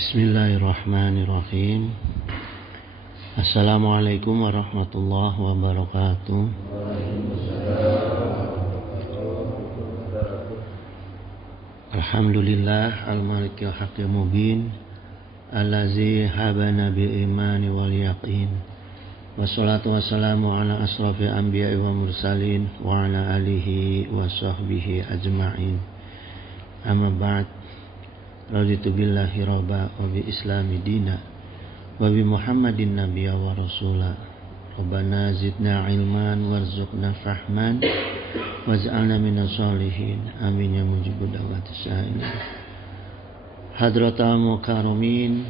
Bismillahirrahmanirrahim. Assalamualaikum warahmatullahi wabarakatuh. Alhamdulillah al-malikil haqqil mubin allazi habana bil imani wal yaqin. Wassalatu wassalamu ala asrafil anbiya'i wa mursalin wa ala alihi wa sahbihi ajma'in. Amma ba'd. Raditu billahi rabba wa bi islami dina wa bi muhammadin nabiyya wa rasula. Rabbana zidna ilman warzuqna fahman waj'alna minas sholihin. Amin ya mujibud da'wati sa'ilin. Hadratal mukarramin,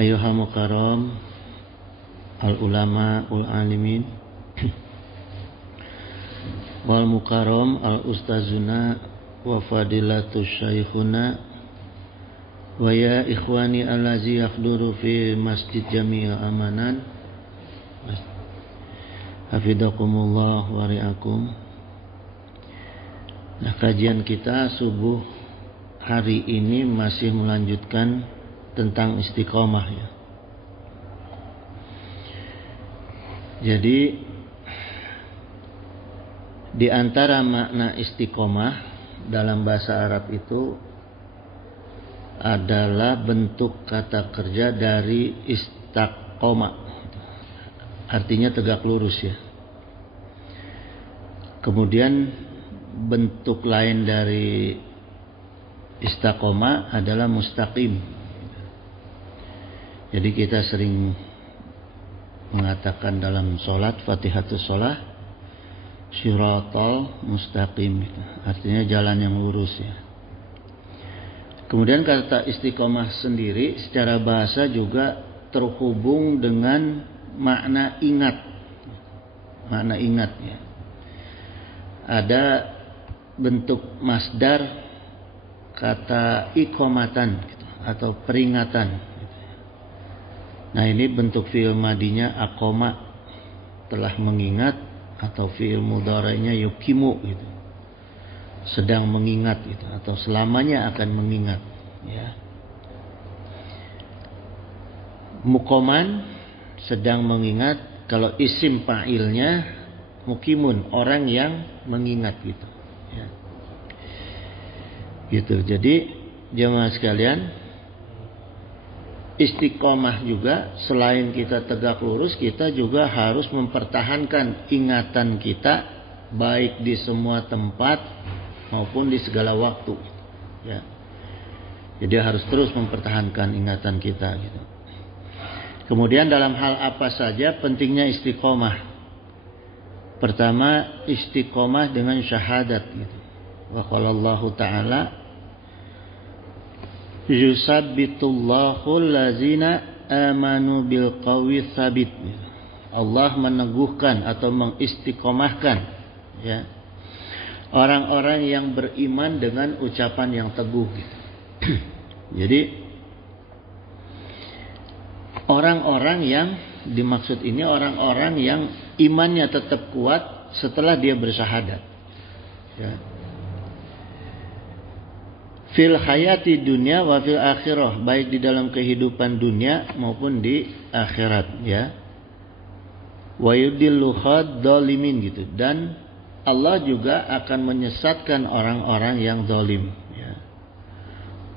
ayyuhal mukarram, al ulama ul alimin wal mukarram al ustazuna wa fadilatus syaikhuna wa ya ikhwani allazi yakhduru fi masjid Jami'il Amanan. Hafizakumullah wa ri'akum. Nah, kajian kita subuh hari ini masih melanjutkan tentang istiqomah ya. Jadi di antara makna istiqomah dalam bahasa Arab itu adalah bentuk kata kerja dari istaqoma, artinya tegak lurus ya. Kemudian bentuk lain dari istaqoma adalah mustaqim. Jadi kita sering mengatakan dalam sholat, Fatihatus sholat, Syiratal mustaqim, artinya jalan yang lurus ya. Kemudian kata istiqomah sendiri secara bahasa juga terhubung dengan makna ingat. Makna ingat ya. Ada bentuk masdar kata iqomatan gitu, atau peringatan gitu. Nah, ini bentuk fi'il madinya aqoma, telah mengingat, atau fi'il mudhari'nya yukimu gitu, sedang mengingat gitu, atau selamanya akan mengingat ya. Muqoman, sedang mengingat. Kalau isim fa'ilnya mukimun, orang yang mengingat gitu ya. Gitu. Jadi jemaah sekalian, istiqomah juga selain kita tegak lurus, kita juga harus mempertahankan ingatan kita baik di semua tempat maupun di segala waktu ya. Jadi harus terus mempertahankan ingatan kita gitu. Kemudian dalam hal apa saja pentingnya istiqomah? Pertama, istiqomah dengan syahadat gitu. Wa qala Allahu ta'ala yusabbitullahu allazina amanu bil qawi tsabit. Allah meneguhkan atau mengistiqomahkan ya orang-orang yang beriman dengan ucapan yang teguh gitu. Jadi orang-orang yang dimaksud ini orang-orang yang imannya tetap kuat setelah dia bersyahadat ya. Fil hayati dunia wa fil akhirah, baik di dalam kehidupan dunia maupun di akhirat ya. Wa yudillu khadzalimin gitu, dan Allah juga akan menyesatkan orang-orang yang zalim ya.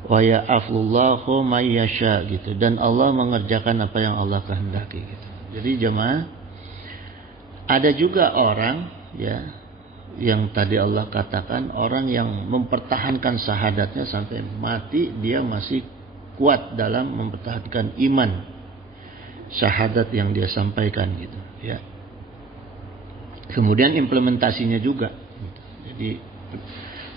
Wa ya'afullahu may yasha gitu, dan Allah mengerjakan apa yang Allah kehendaki gitu. Jadi jemaah, ada juga orang ya yang tadi Allah katakan, orang yang mempertahankan syahadatnya sampai mati, dia masih kuat dalam mempertahankan iman syahadat yang dia sampaikan gitu ya. Kemudian implementasinya juga gitu. Jadi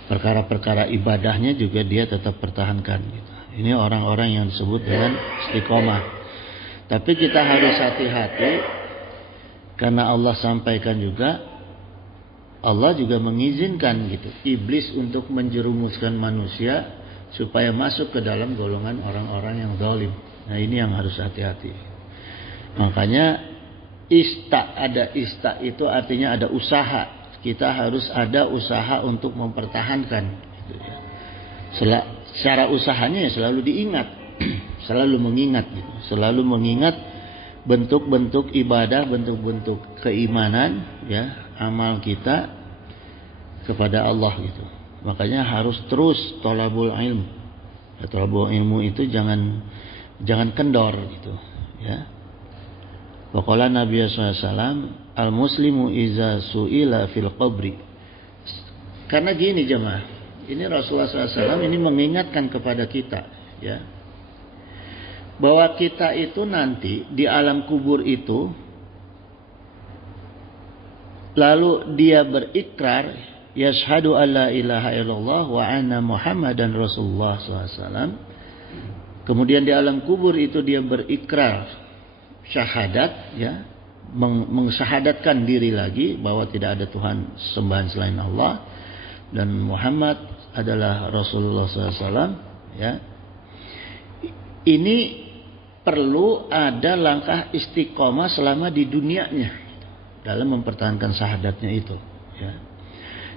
perkara-perkara ibadahnya juga dia tetap pertahankan gitu. Ini orang-orang yang disebut dengan istiqomah. Tapi kita harus hati-hati, karena Allah sampaikan juga, Allah juga mengizinkan gitu iblis untuk menjerumuskan manusia supaya masuk ke dalam golongan orang-orang yang zalim. Nah, ini yang harus hati-hati. Makanya ada ista itu artinya ada usaha. Kita harus ada usaha untuk mempertahankan gitu ya. Secara usahanya ya selalu diingat, selalu mengingat gitu. Selalu mengingat bentuk-bentuk ibadah, bentuk-bentuk keimanan ya, amal kita kepada Allah gitu. Makanya harus terus thalabul ilm. Ya, thalabul ilmu itu jangan kendor gitu ya. Wa qala Nabi sallallahu alaihi wasallam al-muslimu iza su'ila fil qabri. Karena gini jemaah, ini Rasulullah SAW ini mengingatkan kepada kita ya, bahwa kita itu nanti di alam kubur itu, lalu dia berikrar yashhadu alla ilaha illallah wa anna muhammadan rasulullah SAW. Kemudian di alam kubur itu dia berikrar syahadat ya, mensyahadatkan diri lagi bahwa tidak ada Tuhan sembahan selain Allah dan Muhammad adalah Rasulullah SAW ya. Ini perlu ada langkah istiqomah selama di dunianya dalam mempertahankan syahadatnya itu ya.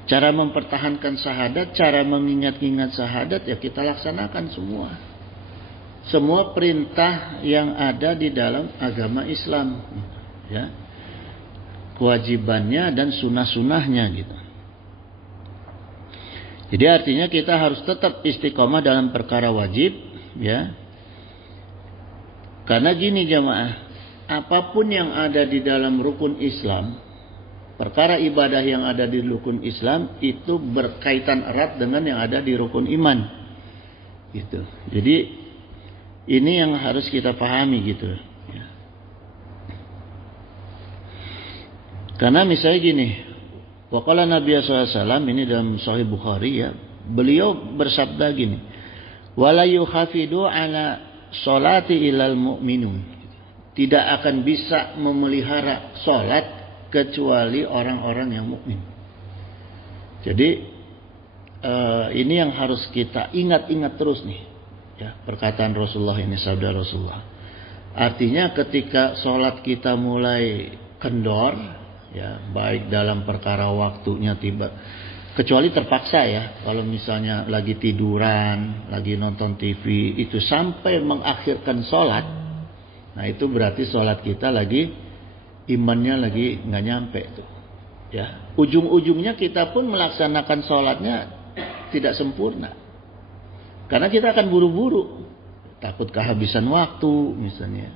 Cara mempertahankan syahadat, cara mengingat-ingat syahadat ya kita laksanakan semua perintah yang ada di dalam agama Islam ya, kewajibannya dan sunnah-sunnahnya gitu. Jadi artinya kita harus tetap istiqomah dalam perkara wajib ya. Karena gini jamaah, apapun yang ada di dalam rukun Islam, perkara ibadah yang ada di rukun Islam itu berkaitan erat dengan yang ada di rukun iman gitu. Jadi ini yang harus kita pahami gitu ya. Karena misalnya gini, waqala Nabi SAW ini dalam Sahih Bukhari ya, beliau bersabda gini, wala yukhafidu ala sholati ilal mu'minun, tidak akan bisa memelihara sholat kecuali orang-orang yang mukmin. Jadi ini yang harus kita ingat-ingat terus nih ya, perkataan Rasulullah ini, sabda Rasulullah. Artinya ketika sholat kita mulai kendor ya, baik dalam perkara waktunya tiba, kecuali terpaksa ya, kalau misalnya lagi tiduran, lagi nonton TV itu sampai mengakhirkan sholat, nah itu berarti sholat kita lagi imannya lagi nggak nyampe tuh ya. Ujung-ujungnya kita pun melaksanakan sholatnya tidak sempurna karena kita akan buru-buru, takut kehabisan waktu misalnya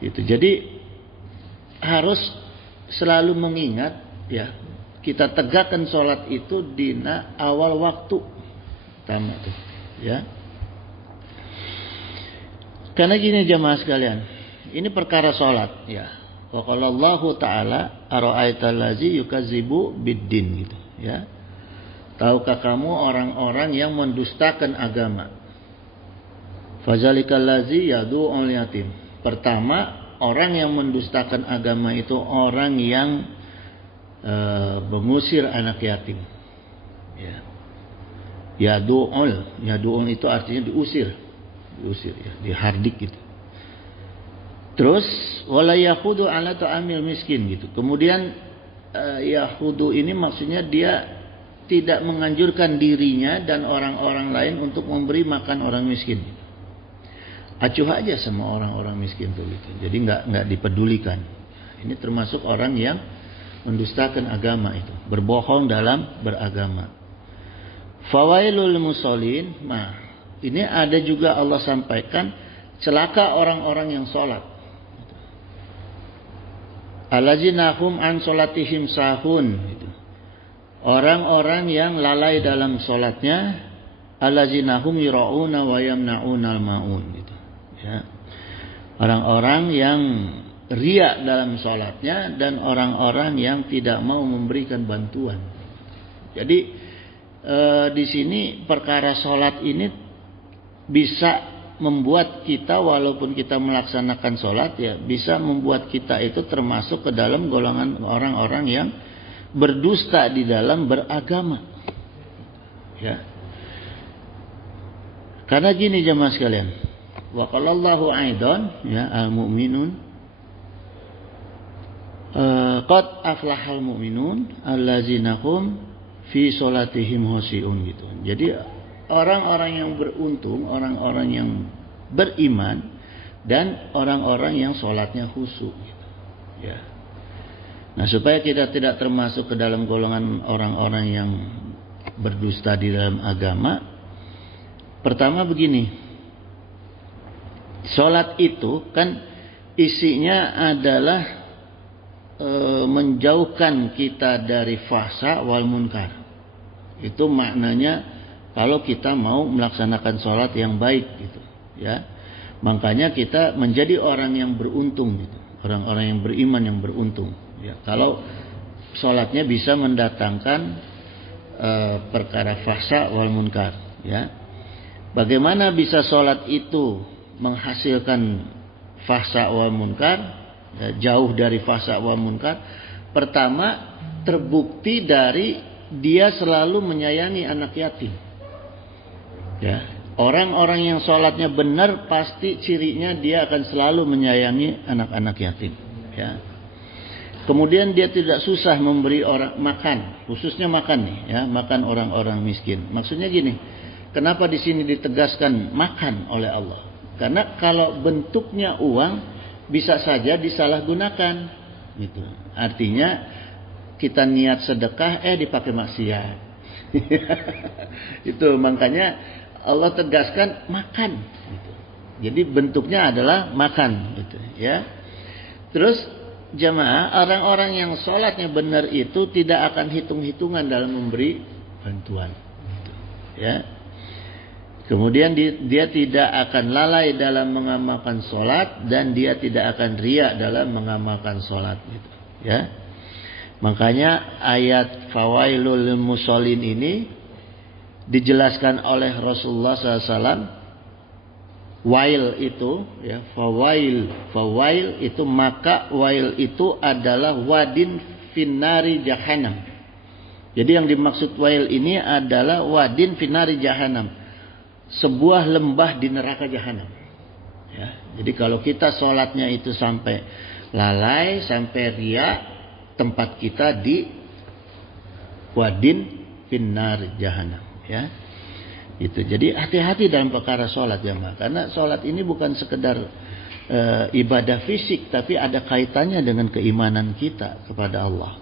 itu. Jadi harus selalu mengingat ya, kita tegakkan sholat itu di awal waktu pertama tuh ya. Karena gini jamaah sekalian, ini perkara sholat ya. Wa qala Allahu ta'ala ara'aital ladzi yukazzibu biddin gitu ya. Tahukah kamu orang-orang yang mendustakan agama? Fazalikal ladzi yad'ul yatim. Pertama, orang yang mendustakan agama itu orang yang mengusir anak yatim. Ya. Yad'ul itu artinya diusir ya, dihardik gitu. Terus wala yakhudu ala ta'amil miskin gitu. Kemudian yakhudu ini maksudnya dia tidak menganjurkan dirinya dan orang-orang lain untuk memberi makan orang miskin. Acuh aja sama orang-orang miskin tuh gitu. Jadi nggak dipedulikan. Ini termasuk orang yang mendustakan agama itu, berbohong dalam beragama. Fawailul musallin. Nah, ini ada juga Allah sampaikan celaka orang-orang yang sholat. Allazina hum an sholatihim sahun gitu. Orang-orang yang lalai dalam sholatnya, allazina hum yura'una wa yamna'unal ma'un gitu ya. Orang-orang yang riya dalam sholatnya dan orang-orang yang tidak mau memberikan bantuan. Jadi di sini perkara sholat ini bisa membuat kita, walaupun kita melaksanakan sholat ya, bisa membuat kita itu termasuk ke dalam golongan orang-orang yang berdusta di dalam beragama ya. Karena gini jemaah sekalian, wa qallallahu aidan ya al-mu'minun qad aflahal mu'minun allazina hum fi sholatihim khashi'un gitu. Jadi orang-orang yang beruntung, orang-orang yang beriman, dan orang-orang yang sholatnya khusyuk. Gitu. Ya. Nah, supaya kita tidak termasuk ke dalam golongan orang-orang yang berdusta di dalam agama, pertama begini, sholat itu kan isinya adalah menjauhkan kita dari fahsya wal munkar. Itu maknanya kalau kita mau melaksanakan sholat yang baik gitu, ya. Makanya kita menjadi orang yang beruntung gitu, orang-orang yang beriman yang beruntung. Ya, kalau sholatnya bisa mendatangkan perkara fahsya wal munkar, ya. Bagaimana bisa sholat itu menghasilkan fahsya wal munkar? Ya, jauh dari fahsya wal munkar. Pertama, terbukti dari dia selalu menyayangi anak yatim. Ya, orang-orang yang sholatnya benar pasti cirinya dia akan selalu menyayangi anak-anak yatim. Ya. Kemudian dia tidak susah memberi orang makan, khususnya makan nih, ya, makan orang-orang miskin. Maksudnya gini, kenapa di sini ditegaskan makan oleh Allah? Karena kalau bentuknya uang bisa saja disalahgunakan, gitu. Artinya kita niat sedekah, dipakai maksiat. Itu makanya Allah tegaskan makan. Gitu. Jadi bentuknya adalah makan, gitu. Ya. Terus jamaah, orang-orang yang sholatnya benar itu tidak akan hitung-hitungan dalam memberi bantuan. Gitu. Ya. Kemudian dia tidak akan lalai dalam mengamalkan sholat, dan dia tidak akan riya dalam mengamalkan sholat. Gitu. Ya, makanya ayat fawailul lil musholin ini dijelaskan oleh Rasulullah SAW. Wail itu, ya, fawail itu, maka wail itu adalah wadin finari jahannam. Jadi yang dimaksud wail ini adalah wadin finari jahannam, sebuah lembah di neraka jahanam. Ya, jadi kalau kita sholatnya itu sampai lalai, sampai riya, tempat kita di wadin finnar jahanam. Ya, itu. Jadi hati-hati dalam perkara sholat, jemaah, karena sholat ini bukan sekedar ibadah fisik, tapi ada kaitannya dengan keimanan kita kepada Allah.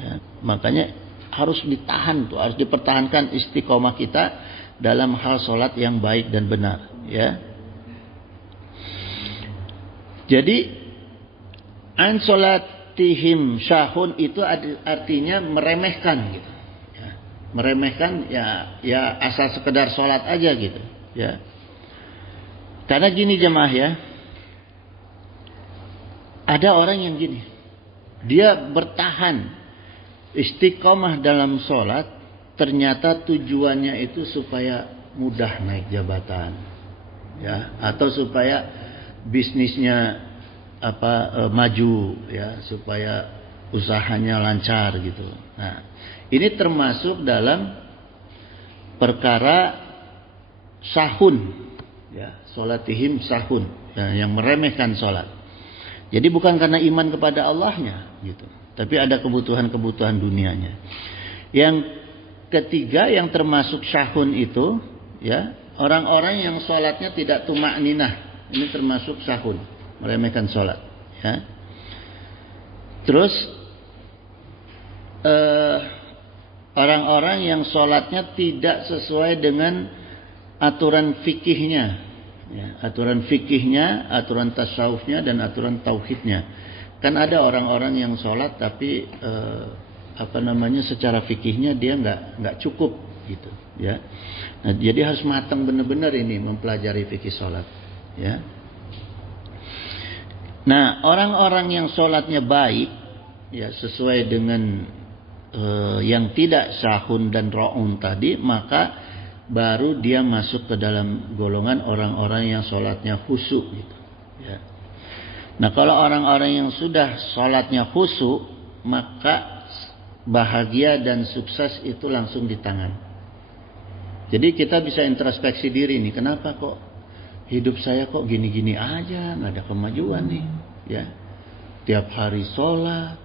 Ya, makanya harus ditahan tuh, harus dipertahankan istiqomah kita dalam hal sholat yang baik dan benar, ya. Jadi an sholatihim syahun itu artinya meremehkan, gitu. Ya. Meremehkan, ya asal sekedar sholat aja, gitu. Ya. Karena gini jemaah, ya, ada orang yang gini, dia bertahan istiqomah dalam sholat. Ternyata tujuannya itu supaya mudah naik jabatan, ya, atau supaya bisnisnya maju, ya, supaya usahanya lancar, gitu. Nah, ini termasuk dalam perkara sahun, ya, sholatihim sahun, ya, yang meremehkan sholat. Jadi bukan karena iman kepada Allahnya, gitu, tapi ada kebutuhan-kebutuhan dunianya. Yang ketiga yang termasuk syahun itu, ya, orang-orang yang sholatnya tidak tuma'ninah, ini termasuk syahun, meremehkan sholat. Ya. Terus orang-orang yang sholatnya tidak sesuai dengan aturan fikihnya, ya, aturan fikihnya, aturan tasawufnya, dan aturan tauhidnya. Kan ada orang-orang yang sholat tapi secara fikihnya dia nggak cukup, gitu, ya. Nah, jadi harus matang benar-benar ini mempelajari fikih sholat, ya. Nah, orang-orang yang sholatnya baik, ya, sesuai dengan yang tidak sahun dan ro'un tadi, maka baru dia masuk ke dalam golongan orang-orang yang sholatnya khusyuk, gitu, ya. Nah, kalau orang-orang yang sudah sholatnya khusyuk, maka bahagia dan sukses itu langsung di tangan. Jadi kita bisa introspeksi diri nih, kenapa kok hidup saya kok gini-gini aja, nggak ada kemajuan nih, ya. Tiap hari sholat,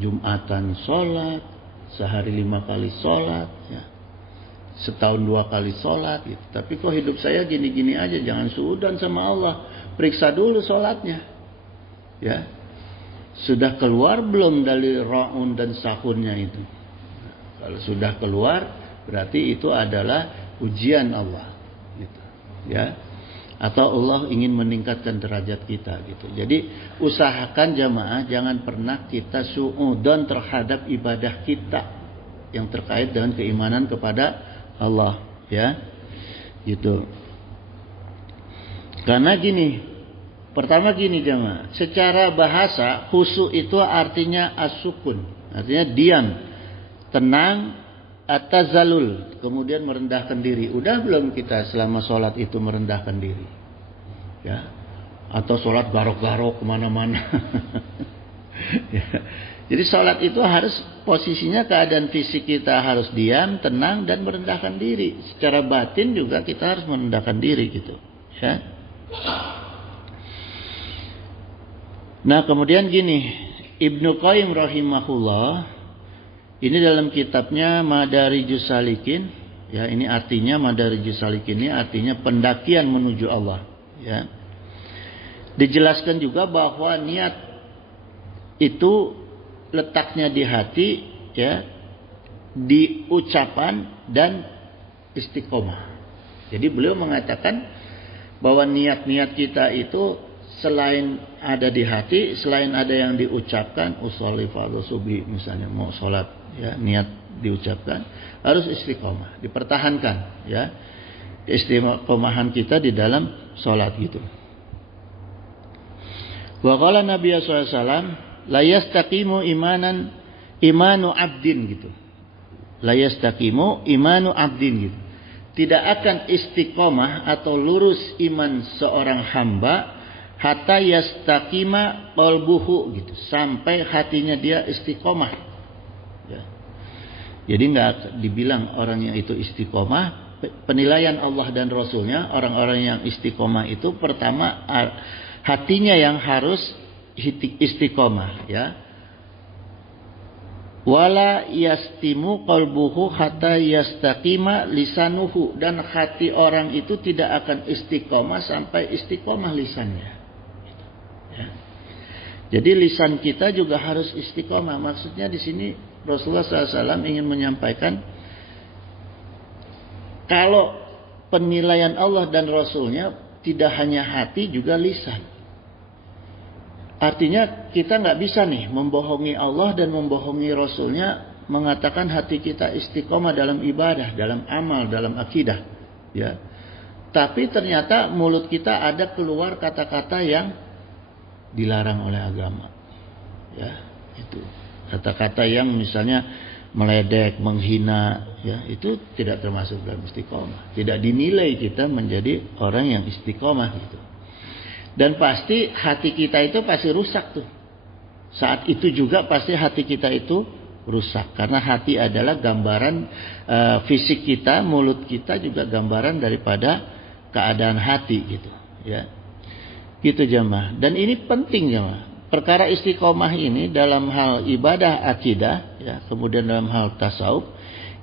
Jumatan sholat, sehari 5 kali sholat, ya. setahun 2 kali sholat gitu. Tapi kok hidup saya gini-gini aja, jangan suudzon sama Allah. Periksa dulu sholatnya. Ya. Sudah keluar belum dari ra'un dan sahunnya itu? Kalau sudah keluar, berarti itu adalah ujian Allah gitu. Ya. Atau Allah ingin meningkatkan derajat kita gitu. Jadi usahakan jamaah jangan pernah kita suudzon terhadap ibadah kita yang terkait dengan keimanan kepada Allah, ya. Gitu. Karena gini, pertama gini jamaah, secara bahasa khusyuk itu artinya as-sukun, artinya diam, tenang, atazalul, kemudian merendahkan diri. Udah belum kita selama sholat itu merendahkan diri? Ya. Atau sholat garok-garok kemana-mana. Ya. Jadi sholat itu harus posisinya keadaan fisik kita harus diam, tenang, dan merendahkan diri. Secara batin juga kita harus merendahkan diri gitu. Ya. Nah kemudian gini, Ibnu Qayyim rahimahullah, ini dalam kitabnya Madarijus Salikin, ya ini artinya Madarijus Salikin ini artinya pendakian menuju Allah, ya. Dijelaskan juga bahwa niat itu letaknya di hati, ya, di ucapan dan istiqomah. Jadi beliau mengatakan bahwa niat-niat kita itu selain ada di hati, selain ada yang diucapkan, usolli fardhu subhi misalnya mau sholat, ya niat diucapkan, harus istiqomah, dipertahankan, ya istiqomahan kita di dalam sholat gitu. Wa qala Nabi sallallahu alaihi wasallam la yastaqimu imanu abdin gitu. La yastaqimu imanu abdin gitu. Tidak akan istiqomah atau lurus iman seorang hamba hatta yastaqima qalbuhu gitu, sampai hatinya dia istiqomah. Ya. Jadi enggak dibilang orang yang itu istiqomah. Penilaian Allah dan Rasulnya, orang-orang yang istiqomah itu pertama hatinya yang harus istiqomah, ya. Wala yastimu qalbuhu hatta yastaqima lisanuhu, dan hati orang itu tidak akan istiqomah sampai istiqomah lisannya. Ya. Jadi lisan kita juga harus istiqomah. Maksudnya di sini Rasulullah SAW ingin menyampaikan kalau penilaian Allah dan Rasulnya tidak hanya hati juga lisan. Artinya kita nggak bisa nih membohongi Allah dan membohongi Rasulnya, mengatakan hati kita istiqomah dalam ibadah, dalam amal, dalam akidah, ya. Tapi ternyata mulut kita ada keluar kata-kata yang dilarang oleh agama, ya. Itu kata-kata yang misalnya meledek, menghina, ya itu tidak termasuk dalam istiqomah. Tidak dinilai kita menjadi orang yang istiqomah gitu. Dan pasti hati kita itu pasti rusak tuh. Saat itu juga pasti hati kita itu rusak. Karena hati adalah gambaran fisik kita, mulut kita juga gambaran daripada keadaan hati gitu. Ya, gitu jamaah. Dan ini penting jamaah. Perkara istiqomah ini dalam hal ibadah akidah, ya, kemudian dalam hal tasawuf,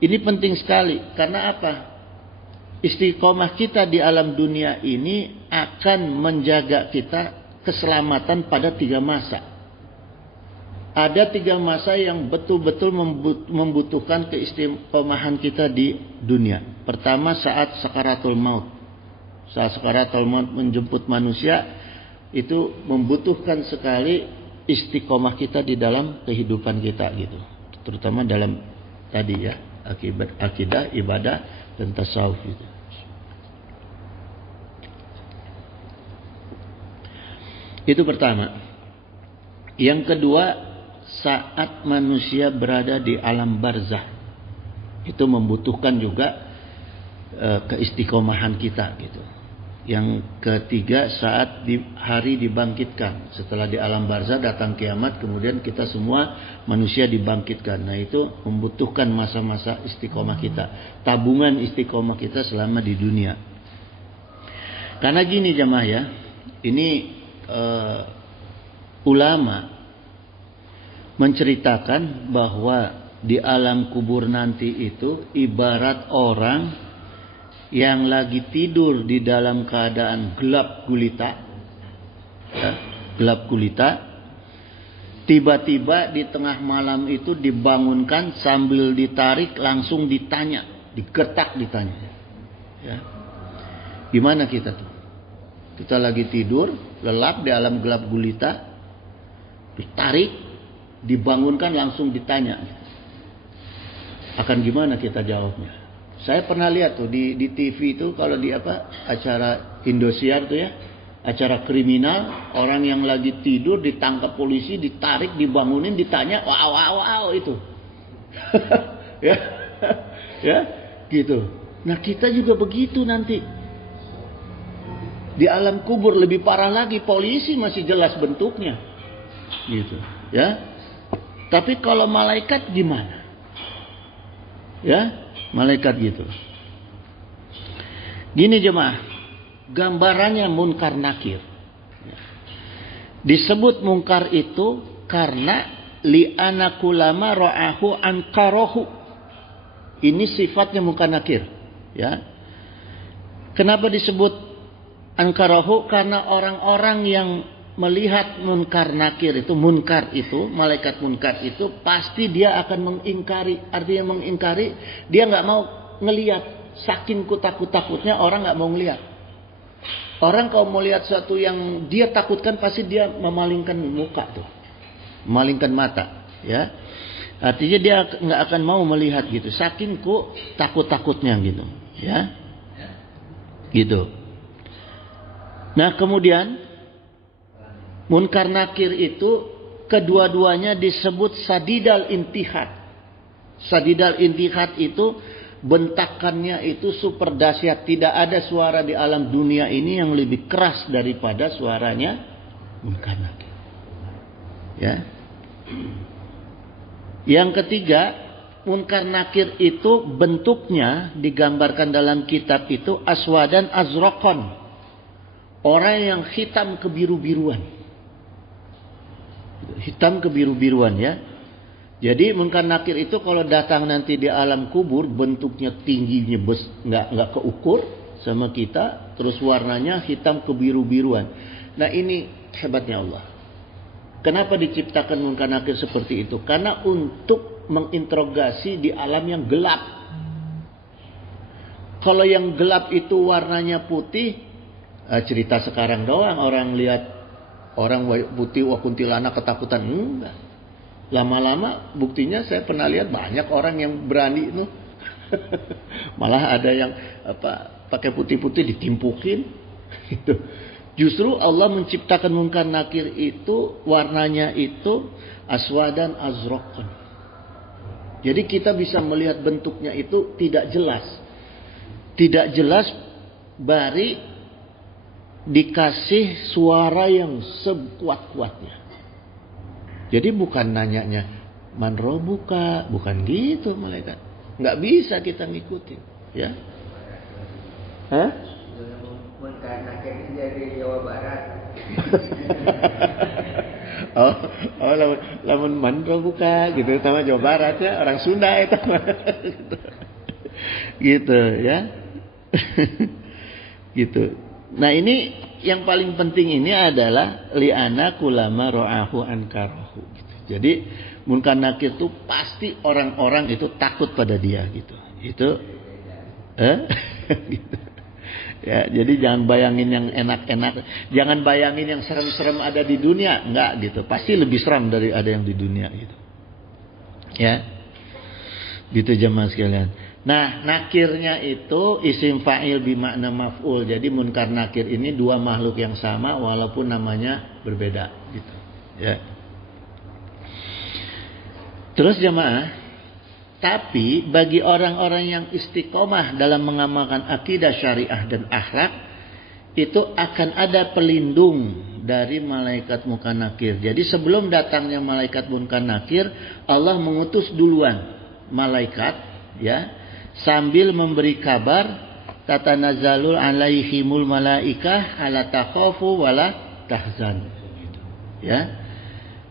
ini penting sekali. Karena apa? Istiqomah kita di alam dunia ini akan menjaga kita keselamatan pada 3 masa. Ada 3 masa yang betul-betul membutuhkan keistiqomahan kita di dunia. Pertama saat sakaratul maut. Saat sakaratul maut menjemput manusia, itu membutuhkan sekali istiqomah kita di dalam kehidupan kita gitu. Terutama dalam tadi ya, akidah, ibadah dan tasawuf gitu. Itu pertama. Yang kedua, saat manusia berada di alam barzah, itu membutuhkan juga keistiqomahan kita gitu. Yang ketiga, saat di hari dibangkitkan, setelah di alam barzah datang kiamat, kemudian kita semua manusia dibangkitkan. Nah itu membutuhkan masa-masa istiqomah kita, tabungan istiqomah kita selama di dunia. Karena gini jamaah ya, ini ulama menceritakan bahwa di alam kubur nanti itu ibarat orang yang lagi tidur di dalam keadaan gelap gulita, ya, gelap gulita. Tiba-tiba di tengah malam itu dibangunkan sambil ditarik, langsung ditanya, digertak ditanya. Ya. Gimana kita tuh? Kita lagi tidur, lelap di alam gelap gulita, ditarik, dibangunkan, langsung ditanya. Akan gimana kita jawabnya? Saya pernah lihat tuh di TV itu, kalau di acara Indosiar tuh ya, acara kriminal, orang yang lagi tidur ditangkap polisi, ditarik, dibangunin, ditanya, wow itu. Ya. Ya, gitu. Nah, kita juga begitu nanti. Di alam kubur lebih parah lagi, polisi masih jelas bentuknya. Gitu, ya. Tapi kalau malaikat gimana? Ya, malaikat gitu. Gini jemaah, gambarannya munkar nakir. Disebut munkar itu karena li'ana kulama ra'ahu ankarahu. Ini sifatnya munkar nakir, ya. Kenapa disebut ankarahu? Karena orang-orang yang melihat munkar nakir itu, malaikat munkar itu pasti dia akan mengingkari. Artinya mengingkari, dia nggak mau ngelihat. Saking takutnya orang nggak mau ngelihat. Orang kalau mau lihat sesuatu yang dia takutkan, pasti dia memalingkan muka tuh, memalingkan mata, ya. Artinya dia nggak akan mau melihat gitu. Saking takutnya gitu, ya. Gitu. Nah, kemudian munkar nakir itu kedua-duanya disebut sadidal intihad. Sadidal intihad itu bentakannya itu super dahsyat. Tidak ada suara di alam dunia ini yang lebih keras daripada suaranya munkar nakir. Ya. Yang ketiga, munkar nakir itu bentuknya digambarkan dalam kitab itu aswadan azraqan. Orang yang hitam kebiru-biruan. Hitam kebiru-biruan, ya. Jadi munkar nakir itu kalau datang nanti di alam kubur, bentuknya tingginya nggak keukur sama kita, terus warnanya hitam kebiru-biruan. Nah, ini hebatnya Allah. Kenapa diciptakan munkar nakir seperti itu? Karena untuk menginterogasi di alam yang gelap. Kalau yang gelap itu warnanya putih, cerita sekarang doang orang lihat orang putih, wah kuntilanak ketakutan. Enggak. Lama-lama buktinya saya pernah lihat banyak orang yang berani itu. Malah ada yang pakai putih-putih ditimpukin gitu. Justru Allah menciptakan munkar nakir itu warnanya itu aswadan azraqan. Jadi kita bisa melihat bentuknya itu tidak jelas. Tidak jelas bari dikasih suara yang sekuat-kuatnya. Jadi bukan nanyanya man robuka, bukan gitu malaikat. Nggak bisa kita ngikutin, ya. Hah? Munkar nakir dari Jawa Barat. lamun man robuka gitu sama Jawa Barat ya, orang Sunda itu. Gitu ya. Gitu. Nah, ini yang paling penting ini adalah li'ana kulama ra'ahu ankarahu gitu. Jadi munkar nakir itu pasti orang-orang itu takut pada dia gitu. Itu gitu. Ya, jadi jangan bayangin yang enak-enak, jangan bayangin yang serem-serem ada di dunia, enggak gitu. Pasti lebih seram dari ada yang di dunia gitu. Ya. Gitu jemaah sekalian. Nah, nakirnya itu isim fa'il bimakna maf'ul. Jadi munkar nakir ini dua makhluk yang sama walaupun namanya berbeda gitu. Ya. Terus jemaah, tapi bagi orang-orang yang istiqomah dalam mengamalkan akidah syariah dan akhlak, itu akan ada pelindung dari malaikat munkar nakir. Jadi sebelum datangnya malaikat munkar nakir, Allah mengutus duluan malaikat, ya, sambil memberi kabar, tatanazalul alaihimul malaikah ala takhafu wala tahzan. Ya.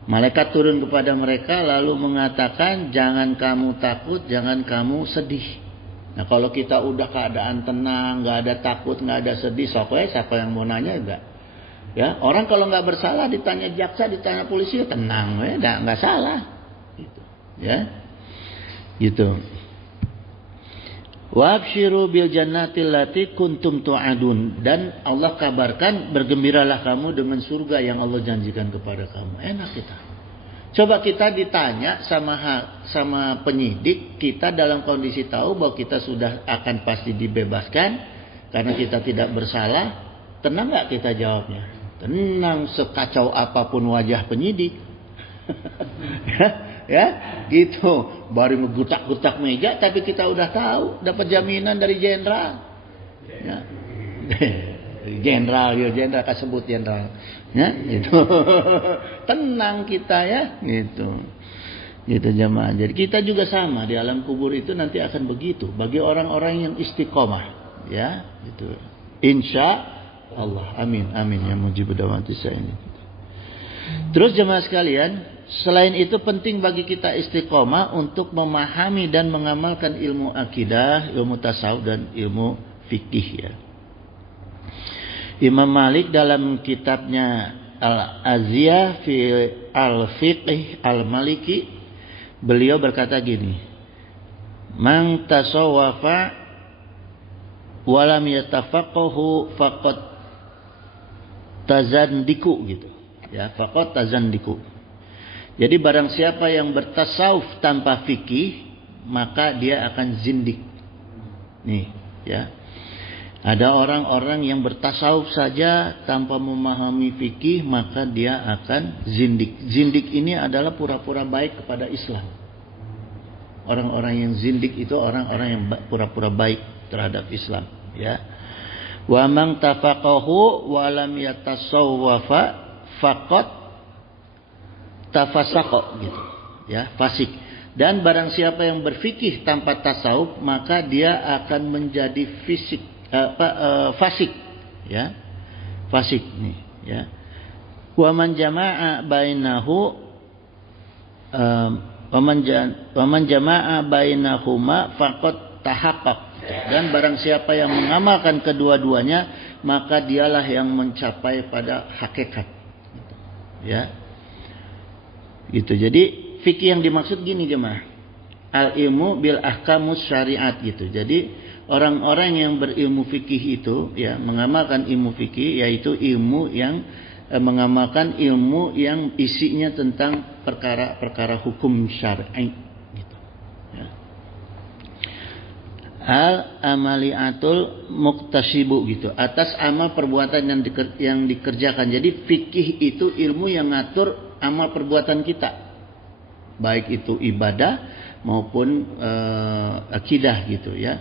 Malaikat turun kepada mereka lalu mengatakan, jangan kamu takut, jangan kamu sedih. Nah kalau kita udah keadaan tenang, nggak ada takut, nggak ada sedih, siapa yang mau nanya enggak? Ya, orang kalau nggak bersalah ditanya jaksa, ditanya polisi, ya tenang, ya nggak salah, gitu. Ya, gitu. Wabshiru bil jannatil lati kuntum tu'adun, dan Allah kabarkan bergembiralah kamu dengan surga yang Allah janjikan kepada kamu. Enak kita. Coba kita ditanya sama penyidik, kita dalam kondisi tahu bahwa kita sudah akan pasti dibebaskan karena kita tidak bersalah, tenang nggak kita jawabnya? Tenang, sekacau apapun wajah penyidik. Ya, gitu. Baru ngegutak-gutak meja, tapi kita udah tahu, dapat jaminan dari jenderal. Ya. Jenderal kasebut jenderal. Ya, gitu. Tenang kita ya, gitu. Gitu jemaah. Jadi kita juga sama di alam kubur itu nanti akan begitu bagi orang-orang yang istiqomah, ya, gitu. Insya Allah. Amin. Amin ya mujibud da'wati ini. Terus jemaah sekalian, selain itu penting bagi kita istiqomah untuk memahami dan mengamalkan ilmu akidah, ilmu tasawuf dan ilmu fikih ya. Imam Malik dalam kitabnya Al-Aziyah fi Al-Fiqh Al-Maliki, beliau berkata gini, "Man tasawwafa wa lam yatafaqahu faqad tazandiku," gitu. Ya, faqad tazandiku. Jadi barang siapa yang bertasawuf tanpa fikih, maka dia akan zindik. Nih, ya. Ada orang-orang yang bertasawuf saja tanpa memahami fikih, maka dia akan zindik. Zindik ini adalah pura-pura baik kepada Islam. Orang-orang yang zindik itu orang-orang yang pura-pura baik terhadap Islam, ya. Wa man tafaqahu wa lam yatasawwafa faqad tafasaqa, gitu. Ya, fasik. Dan barang siapa yang berfikih tanpa tasawuf, maka dia akan menjadi fasik, ya, fasik nih, ya. Wa man jama'a bainahu wa man jama'a bainahuma faqad tahaqqaq. Dan barang siapa yang mengamalkan kedua-duanya, maka dialah yang mencapai pada hakikat, ya. Gitu. Jadi fikih yang dimaksud gini jemaah, al ilmu bil ahkamus syariat, gitu. Jadi orang-orang yang berilmu fikih itu, ya, mengamalkan ilmu fikih, yaitu ilmu yang mengamalkan ilmu yang isinya tentang perkara-perkara hukum syar'i, gitu. Ya. Al amaliatul muktasibu, gitu, atas amal perbuatan yang dikerjakan. Jadi fikih itu ilmu yang ngatur amal perbuatan kita, baik itu ibadah maupun akidah, gitu ya.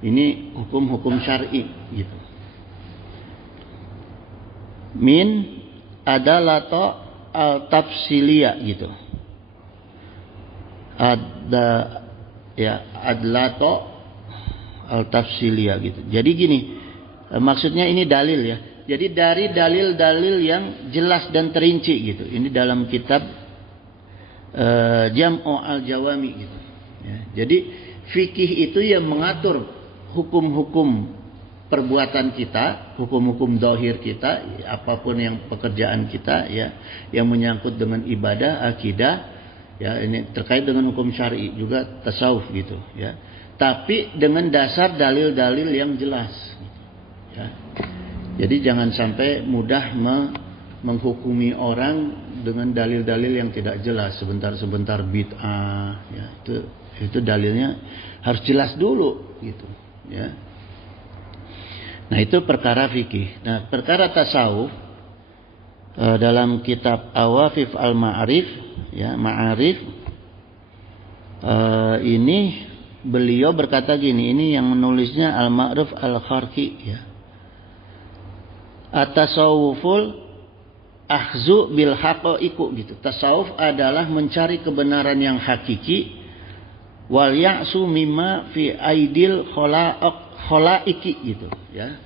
Ini hukum-hukum syar'i, gitu. Min adalato al-tafsiliyah, gitu. Adlato al-tafsiliyah, gitu. Jadi gini, maksudnya ini dalil ya. Jadi dari dalil-dalil yang jelas dan terinci, gitu. Ini dalam kitab Jam'u al-Jawami, gitu. Ya. Jadi fikih itu yang mengatur hukum-hukum perbuatan kita, hukum-hukum zahir kita, apapun yang pekerjaan kita, ya, yang menyangkut dengan ibadah, akidah, ya, ini terkait dengan hukum syar'i juga tasawuf, gitu ya. Tapi dengan dasar dalil-dalil yang jelas, ya. Jadi jangan sampai mudah menghukumi orang dengan dalil-dalil yang tidak jelas, sebentar-sebentar bid'ah, ya, itu dalilnya harus jelas dulu, gitu ya. Nah itu perkara fikih. Nah perkara tasawuf dalam kitab Awafif al-Ma'arif, ya, Ma'arif, ini beliau berkata gini, ini yang menulisnya Al-Ma'ruf Al-Kharqi, ya. At-tasawuful akhzu bil haqaiqu, gitu. Tasawuf adalah mencari kebenaran yang hakiki, wal ya'su mimma fi aidil khalaiki, gitu ya.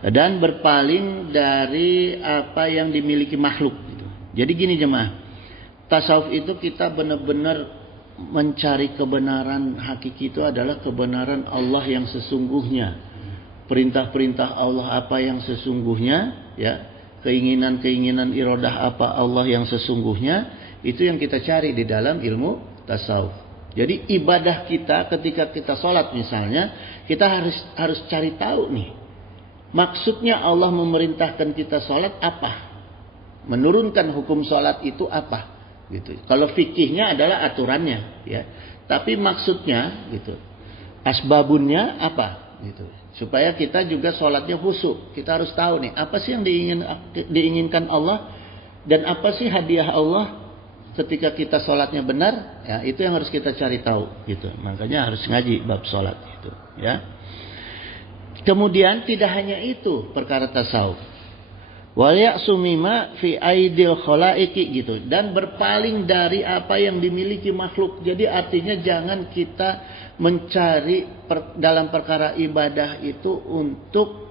Dan berpaling dari apa yang dimiliki makhluk, gitu. Jadi gini jemaah, tasawuf itu kita benar-benar mencari kebenaran hakiki, itu adalah kebenaran Allah yang sesungguhnya. Perintah-perintah Allah apa yang sesungguhnya, ya. Keinginan-keinginan iradah apa Allah yang sesungguhnya, itu yang kita cari di dalam ilmu tasawuf. Jadi ibadah kita ketika kita sholat misalnya, kita harus cari tahu nih, maksudnya Allah memerintahkan kita sholat apa, menurunkan hukum sholat itu apa, gitu. Kalau fikihnya adalah aturannya, ya. Tapi maksudnya, gitu, asbabunnya apa, gitu. Supaya kita juga sholatnya khusyuk. Kita harus tahu nih, apa sih yang diinginkan Allah, dan apa sih hadiah Allah ketika kita sholatnya benar, ya. Itu yang harus kita cari tahu, gitu. Makanya harus ngaji bab sholat, gitu, ya. Kemudian tidak hanya itu perkara tasawuf. Wal ya'su mimma fi aidil khalaiqi, gitu, dan berpaling dari apa yang dimiliki makhluk. Jadi artinya jangan kita mencari dalam perkara ibadah itu untuk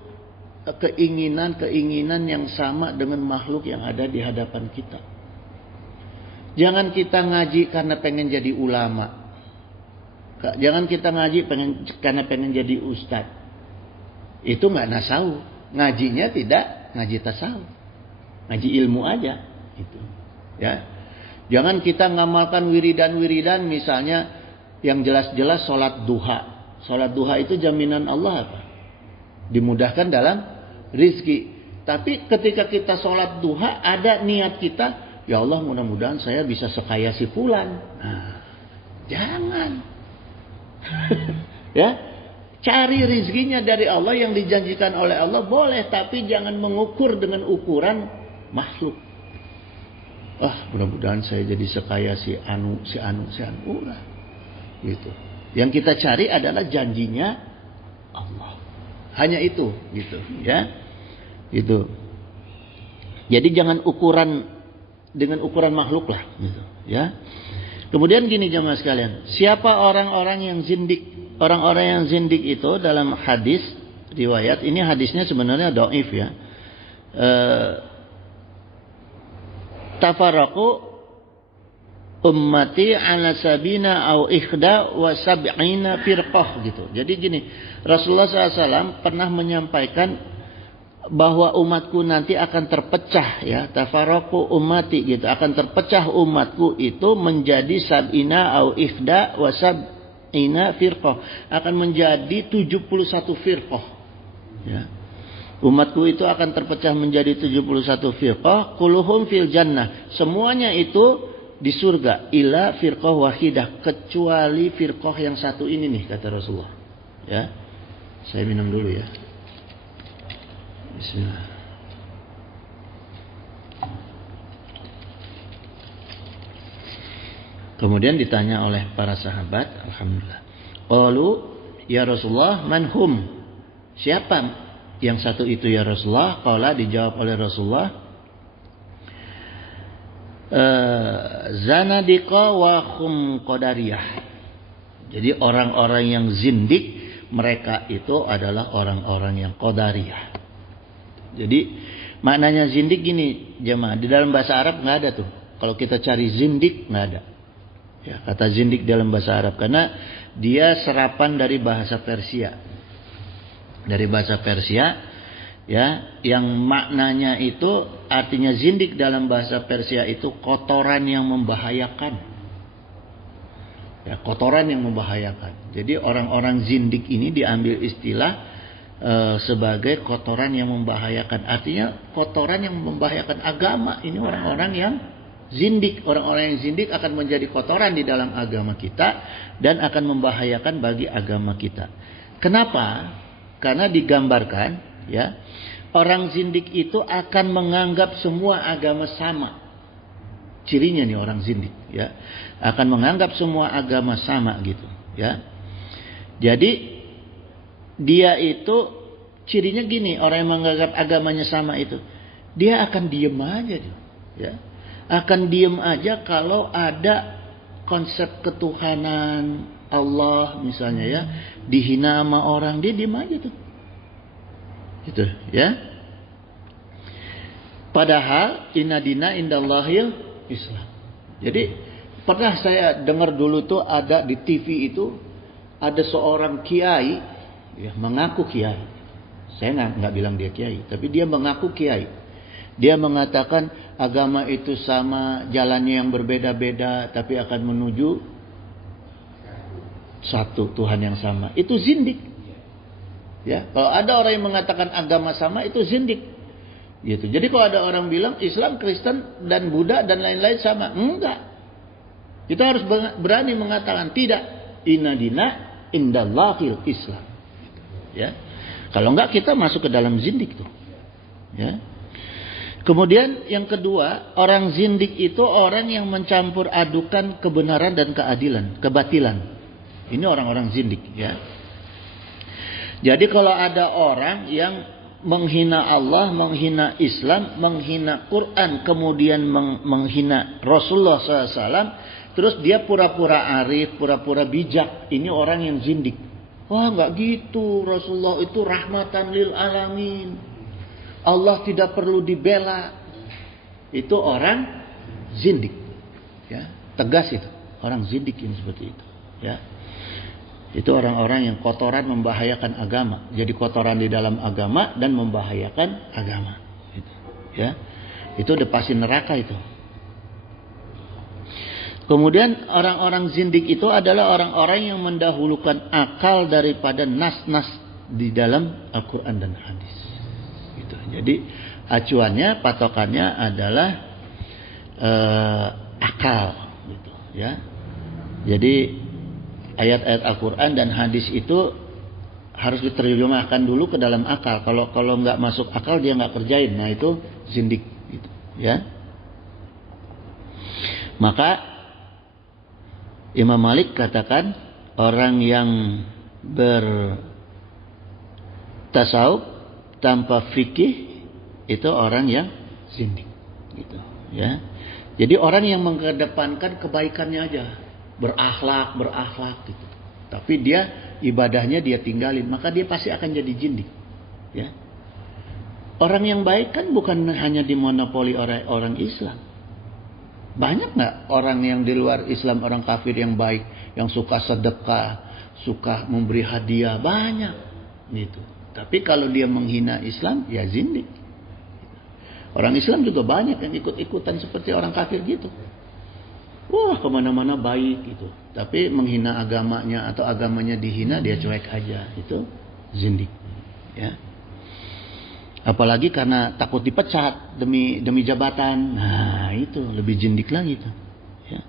keinginan-keinginan yang sama dengan makhluk yang ada di hadapan kita. Jangan kita ngaji karena pengen jadi ulama. Jangan kita ngaji karena pengen jadi ustadz. Itu nggak tasawuf. Ngajinya tidak ngaji tasawuf, ngaji ilmu aja, gitu, ya. Jangan kita ngamalkan wiridan misalnya yang jelas-jelas sholat duha. Sholat duha itu jaminan Allah apa? Dimudahkan dalam rizki. Tapi ketika kita sholat duha ada niat kita, ya Allah mudah-mudahan saya bisa sekaya si fulan. Nah, jangan. Ya. Cari rizkinya dari Allah, yang dijanjikan oleh Allah boleh, tapi jangan mengukur dengan ukuran makhluk. Mudah-mudahan saya jadi sekaya si anu. Ulah. Gitu. Yang kita cari adalah janjinya Allah. Hanya itu, gitu, ya. Itu. Jadi jangan dengan ukuran makhluk lah, gitu, ya. Kemudian gini jemaah sekalian, siapa orang-orang yang zindik? Orang-orang yang zindik itu dalam hadis riwayat, ini hadisnya sebenarnya dhaif, ya. Tafarraqu ummati ala sabina au ikhda wa sab'ina firqah, gitu. Jadi gini, Rasulullah SAW pernah menyampaikan bahwa umatku nanti akan terpecah, ya. Tafarraqu ummati, gitu, akan terpecah umatku itu menjadi sab'ina au ikhda wa sab'ina firqah, akan menjadi 71 firqah, ya. Umatku itu akan terpecah menjadi 71 firqah, kulluhum fil jannah, semuanya itu di surga, ila firqah wahidah, kecuali firqah yang satu ini nih, kata Rasulullah, ya. Saya minum dulu, ya. Bismillah. Kemudian ditanya oleh para sahabat, alhamdulillah, qalu ya Rasulullah man hum, siapa yang satu itu ya Rasulullah? Qala, dijawab oleh Rasulullah, zanadiqa wa khum qadariyah. Jadi orang-orang yang zindik, mereka itu adalah orang-orang yang qadariyah. Jadi maknanya zindik gini jemaah, di dalam bahasa Arab nggak ada tuh. Kalau kita cari zindik nggak ada, ya, kata zindik dalam bahasa Arab, karena dia serapan dari bahasa Persia. Dari bahasa Persia, ya, yang maknanya itu artinya zindik dalam bahasa Persia itu kotoran yang membahayakan. Ya, kotoran yang membahayakan. Jadi orang-orang zindik ini diambil istilah sebagai kotoran yang membahayakan. Artinya kotoran yang membahayakan agama. Ini orang-orang yang zindik. Orang-orang yang zindik akan menjadi kotoran di dalam agama kita dan akan membahayakan bagi agama kita. Kenapa? Karena digambarkan, ya, orang zindik itu akan menganggap semua agama sama. Cirinya nih orang zindik, ya, akan menganggap semua agama sama, gitu, ya. Jadi dia itu cirinya gini, orang yang menganggap agamanya sama itu, dia akan diem aja, ya, akan diem aja kalau ada konsep ketuhanan Allah misalnya, ya, dihina sama orang, dia diem aja tuh, gitu, ya. Padahal inna dina indallahil Islam. Jadi pernah saya dengar dulu tuh ada di TV itu ada seorang kiai, ya, mengaku kiai. Saya nggak bilang dia kiai, tapi dia mengaku kiai. Dia mengatakan agama itu sama, jalannya yang berbeda-beda, tapi akan menuju satu Tuhan yang sama. Itu zindik. Ya, kalau ada orang yang mengatakan agama sama itu zindik. Gitu. Jadi kalau ada orang bilang Islam, Kristen dan Buddha dan lain-lain sama, enggak. Kita harus berani mengatakan tidak. Inna dina indallahil Islam. Ya. Kalau enggak kita masuk ke dalam zindik tuh. Ya. Kemudian yang kedua, orang zindik itu orang yang mencampur adukan kebenaran dan keadilan, kebatilan. Ini orang-orang zindik, ya. Jadi kalau ada orang yang menghina Allah, menghina Islam, menghina Quran, kemudian menghina Rasulullah SAW, terus dia pura-pura arif, pura-pura bijak. Ini orang yang zindik. Wah, nggak gitu. Rasulullah itu rahmatan lil alamin. Allah tidak perlu dibela. Itu orang zindik. Ya, tegas itu. Orang zindik yang seperti itu. Ya. Itu orang-orang yang kotoran membahayakan agama. Jadi kotoran di dalam agama dan membahayakan agama. Gitu. Ya, itu udah pasti neraka itu. Kemudian orang-orang zindik itu adalah orang-orang yang mendahulukan akal daripada nas-nas di dalam Al-Quran dan hadis. Gitu. Jadi acuannya, patokannya adalah akal. Gitu. Ya. Jadi ayat-ayat Al-Quran dan hadis itu harus diterjemahkan dulu ke dalam akal. Kalau nggak masuk akal dia nggak kerjain. Nah itu zindik. Gitu, ya. Maka Imam Malik katakan orang yang bertasawuf tanpa fikih itu orang yang zindik. Gitu, ya. Jadi orang yang mengedepankan kebaikannya aja. Berakhlak gitu. Tapi dia ibadahnya dia tinggalin, maka dia pasti akan jadi zindik. Ya. Orang yang baik kan bukan hanya dimonopoli orang Islam. Banyak nggak orang yang di luar Islam, orang kafir yang baik, yang suka sedekah, suka memberi hadiah, banyak gitu. Tapi kalau dia menghina Islam, ya zindik. Orang Islam juga banyak yang ikut-ikutan seperti orang kafir gitu. Wah, kemana-mana baik gitu. Tapi menghina agamanya atau agamanya dihina, dia cuek aja. Itu zindik. Ya. Apalagi karena takut dipecat demi jabatan. Nah, itu lebih zindik lagi tuh. Ya.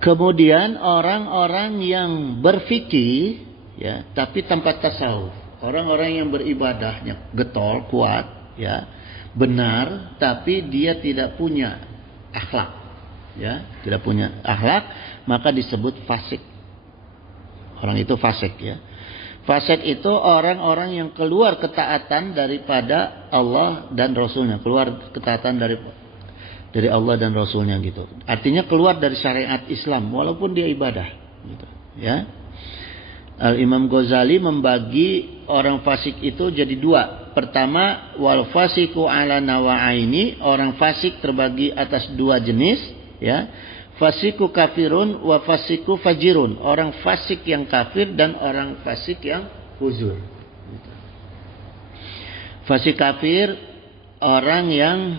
Kemudian orang-orang yang berfikih, ya, tapi tanpa tasawuf. Orang-orang yang beribadahnya getol, kuat, ya, benar, tapi dia tidak punya akhlak. Ya, tidak punya akhlak, maka disebut fasik. Orang itu fasik, ya. Fasik itu orang-orang yang keluar ketaatan daripada Allah dan Rasulnya, keluar ketaatan dari Allah dan Rasulnya gitu. Artinya keluar dari syariat Islam walaupun dia ibadah, gitu, ya. Al-Imam Ghazali membagi orang fasik itu jadi dua. Pertama, wal fasiku ala nawa'aini, orang fasik terbagi atas dua jenis. Ya, fasiku kafirun wa fasiku fajirun, orang fasik yang kafir dan orang fasik yang fujur. Fasik kafir orang yang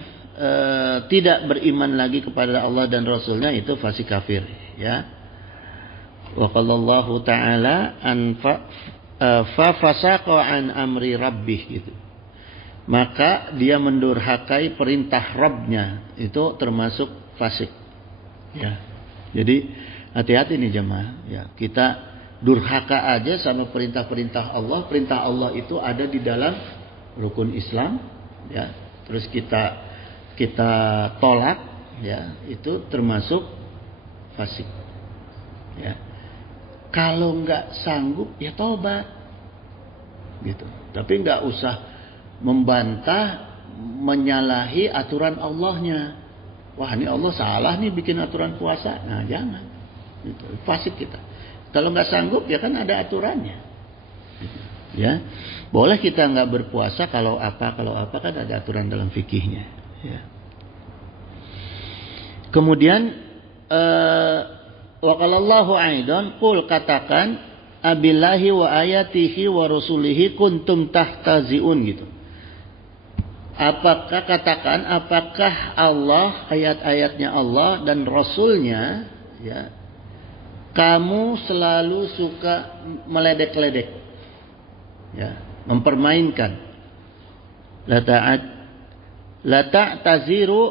tidak beriman lagi kepada Allah dan Rasulnya, itu fasik kafir. Ya, wa qallallahu ta'ala fa fasaqa an amri rabbih gitu. Maka dia mendurhakai perintah Rabbnya, itu termasuk fasik. Ya, jadi hati-hati nih jemaah. Ya, kita durhaka aja sama perintah-perintah Allah. Perintah Allah itu ada di dalam rukun Islam. Ya, terus kita tolak. Ya, itu termasuk fasik. Ya, kalau nggak sanggup ya tobat. Gitu. Tapi nggak usah membantah, menyalahi aturan Allahnya. Wah, ini Allah salah nih bikin aturan puasa. Nah, jangan. Gitu. Fasik kita. Kalau nggak sanggup ya kan ada aturannya. Gitu. Ya, boleh kita nggak berpuasa kalau apa kan ada aturan dalam fikihnya. Ya. Kemudian waqalallahu aidan qul katakan abillahi wa ayatihi wa rasulihi kuntum tahtaziun gitu. Apakah Allah, ayat-ayatnya Allah dan Rasulnya, ya, kamu selalu suka meledek-ledek, ya, mempermainkan. La ta'taziru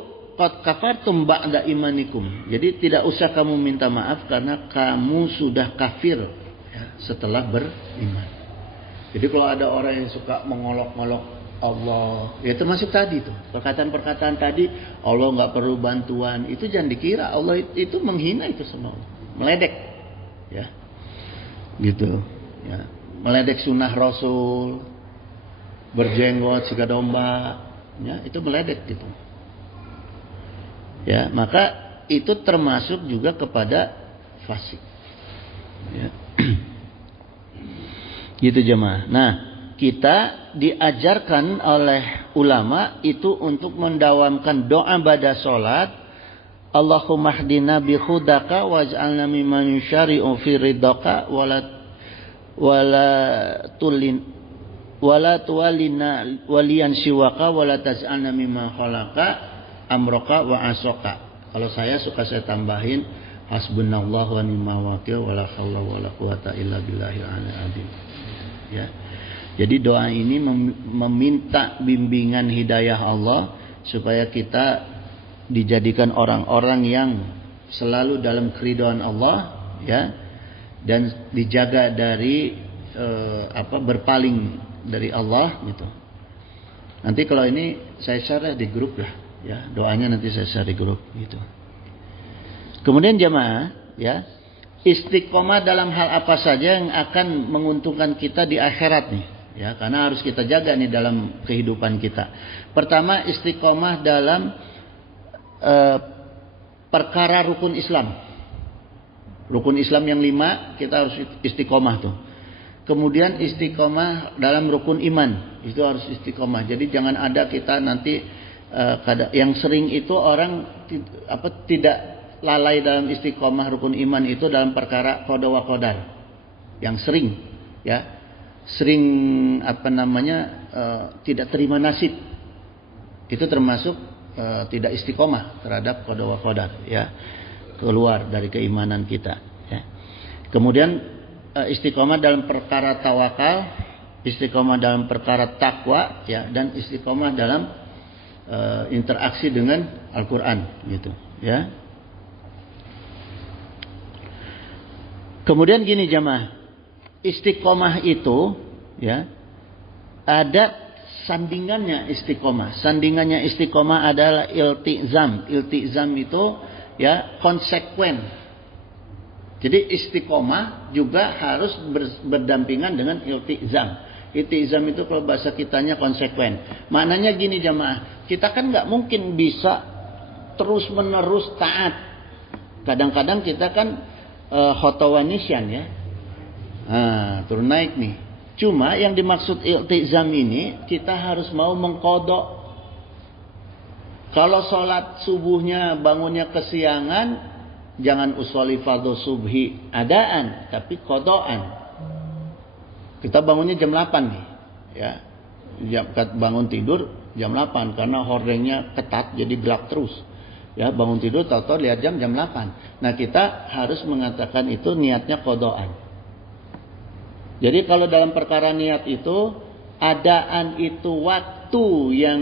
qad kafartum ba'da imanikum. Jadi tidak usah kamu minta maaf karena kamu sudah kafir, ya, setelah beriman. Jadi kalau ada orang yang suka mengolok-olok Allah, ya termasuk tadi tuh perkataan-perkataan tadi, Allah nggak perlu bantuan, itu jangan dikira Allah itu menghina itu sama Allah, meledek, ya, gitu, ya, meledek sunnah Rasul, berjenggot siga domba, ya, itu meledek gitu, ya, maka itu termasuk juga kepada fasik, ya. Gitu jemaah. Nah, kita diajarkan oleh ulama itu untuk mendawamkan doa pada salat. Allahumma hdina bi hudaka waj'alna mimman yusyari'u fi ridaka wala tuwalina waliyan siwaka wala taj'alna mimman khalaqa amraka wa asaka. Kalau saya saya tambahin hasbunallahu wa ni'mal wakil wala haula wala quwata illa billahil aliyyil azim. Ya. Jadi doa ini meminta bimbingan hidayah Allah supaya kita dijadikan orang-orang yang selalu dalam keridhaan Allah, ya, dan dijaga dari berpaling dari Allah gitu. Nanti kalau ini saya share di grup lah, ya, doanya nanti saya share di grup gitu. Kemudian jemaah, ya, istiqomah dalam hal apa saja yang akan menguntungkan kita di akhirat nih. Ya, karena harus kita jaga nih dalam kehidupan kita. Pertama, istiqomah dalam perkara rukun Islam. Rukun Islam yang 5 kita harus istiqomah tuh. Kemudian istiqomah dalam rukun iman, itu harus istiqomah. Jadi jangan ada kita nanti yang sering itu orang tidak lalai dalam istiqomah rukun iman itu dalam perkara qada wa qadar. Yang sering, ya. Sering tidak terima nasib, itu termasuk tidak istiqomah terhadap qada wa qadar, ya, keluar dari keimanan kita, ya. Kemudian istiqomah dalam perkara tawakal, istiqomah dalam perkara takwa, ya, dan istiqomah dalam interaksi dengan Al-Quran, gitu, ya. Kemudian gini jamaah, istiqomah itu, ya, ada sandingannya istiqomah. Sandingannya istiqomah adalah iltizam. Iltizam itu, ya, konsekuen. Jadi istiqomah juga harus berdampingan dengan iltizam. Iltizam itu kalau bahasa kitanya konsekuen. Maknanya gini jamaah, kita kan nggak mungkin bisa terus menerus taat. Kadang-kadang kita kan khotawanisyan, ya. Turun naik nih. Cuma yang dimaksud iltizam ini kita harus mau mengkodok. Kalau sholat subuhnya bangunnya kesiangan, jangan usolli fardhu subhi adaan, tapi kodoan. Kita bangunnya jam 8 nih, ya. Bangun tidur jam 8 karena hordengnya ketat jadi gelap terus. Ya, bangun tidur tahu-tahu lihat jam 8. Nah, kita harus mengatakan itu niatnya kodoan. Jadi kalau dalam perkara niat itu, adaan itu waktu yang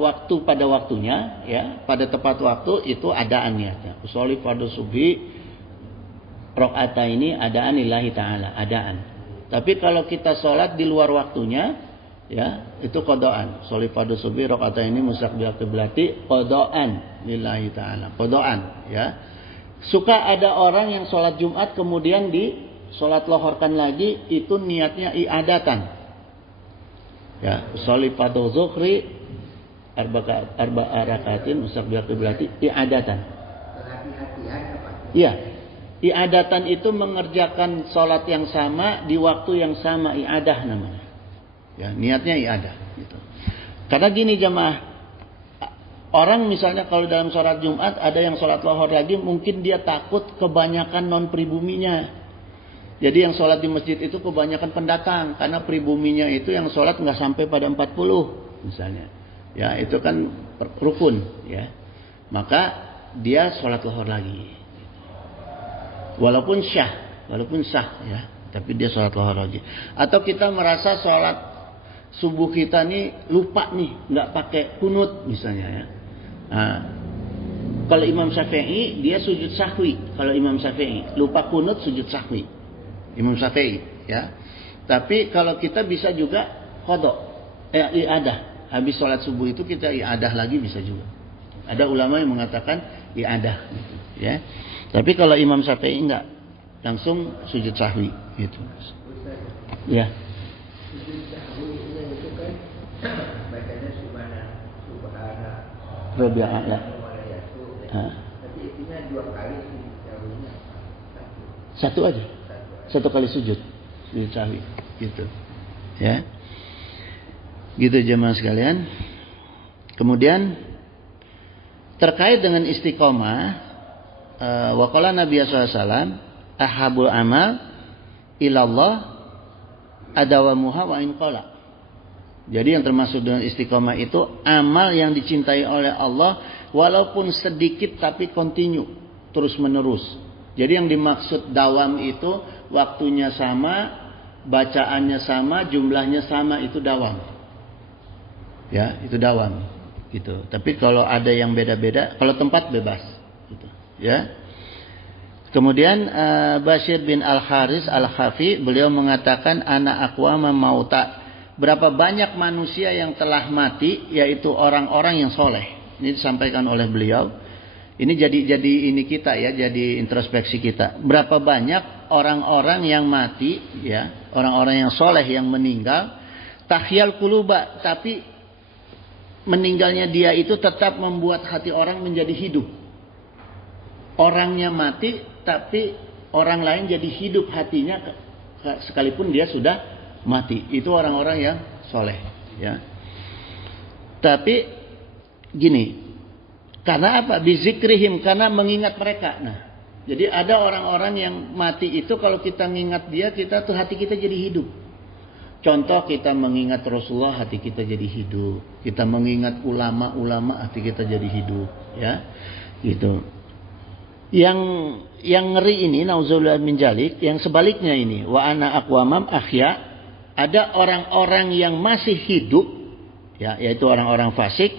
waktu pada waktunya, ya, pada tepat waktu itu adaan niatnya. Usolli fardhu subhi rakaataini adaan lillahi ta'ala, adaan. Tapi kalau kita sholat di luar waktunya, ya, itu kodoan. Usolli fardhu subhi rakaataini mustaqbil qiblati kodoan lillahi ta'ala, kodoan, ya. Suka ada orang yang sholat Jumat kemudian di sholat lohorkan lagi, itu niatnya iadatan, ya. Usolli fardhu zuhri arba'a rakaatin mustaqbil qiblati iadatan. Hati-hatian apa? Iya. I'adatan itu mengerjakan sholat yang sama di waktu yang sama, i'adah namanya. Ya, niatnya i'adah gitu. Karena gini jamaah, orang misalnya kalau dalam sholat Jumat ada yang sholat lohor lagi, mungkin dia takut kebanyakan non pribuminya. Jadi yang sholat di masjid itu kebanyakan pendatang, karena pribuminya itu yang sholat nggak sampai pada 40 misalnya. Ya, itu kan rukun ya. Maka dia sholat lohor lagi. Walaupun sah ya, tapi dia sholat lohor lagi. Atau kita merasa sholat subuh kita nih lupa nih, nggak pakai kunut misalnya ya. Nah, kalau Imam Syafi'i dia sujud sahwi. Kalau Imam Syafi'i lupa kunut sujud sahwi. Imam Syafi'i ya. Tapi kalau kita bisa juga qadha, i'adah. Habis sholat subuh itu kita i'adah lagi bisa juga. Ada ulama yang mengatakan i'adah gitu, ya. Tapi kalau Imam Syafi'i enggak, langsung sujud sahwi gitu. Ya. Sujud sahwi itu kan bacanya subhana Rabbil a'la. Tapi intinya 2 kali sujud sahwinya satu aja. Satu kali sujud sahwi gitu. Ya. Gitu jemaah sekalian. Kemudian terkait dengan istiqomah, waqala Nabi sallallahu alaihi wasallam, ahabul amal ilallah adawamuha wa in qala. Jadi yang termasuk dengan istiqomah itu amal yang dicintai oleh Allah walaupun sedikit tapi continue, terus menerus. Jadi yang dimaksud dawam itu waktunya sama, bacaannya sama, jumlahnya sama, itu dawam. Ya, itu dawam gitu. Tapi kalau ada yang beda-beda, kalau tempat bebas gitu. Ya. Kemudian Bashir bin Al-Haris Al-Khafi beliau mengatakan ana aqwama mauta. Berapa banyak manusia yang telah mati yaitu orang-orang yang soleh. Ini disampaikan oleh beliau. Ini jadi ini kita ya, jadi introspeksi kita. Berapa banyak orang-orang yang mati ya, orang-orang yang soleh yang meninggal, tahyal quluba, tapi meninggalnya dia itu tetap membuat hati orang menjadi hidup. Orangnya mati tapi orang lain jadi hidup hatinya sekalipun dia sudah mati. Itu orang-orang yang soleh ya. Tapi gini, karena apa? Bizikrihim, karena mengingat mereka. Nah, jadi ada orang-orang yang mati itu kalau kita mengingat dia, kita tuh hati kita jadi hidup. Contoh, kita mengingat Rasulullah, hati kita jadi hidup. Kita mengingat ulama-ulama, hati kita jadi hidup ya. Gitu. Yang ngeri ini nauzubillah min dzalik, yang sebaliknya ini wa ana aqwamam ahya, ada orang-orang yang masih hidup ya, yaitu orang-orang fasik,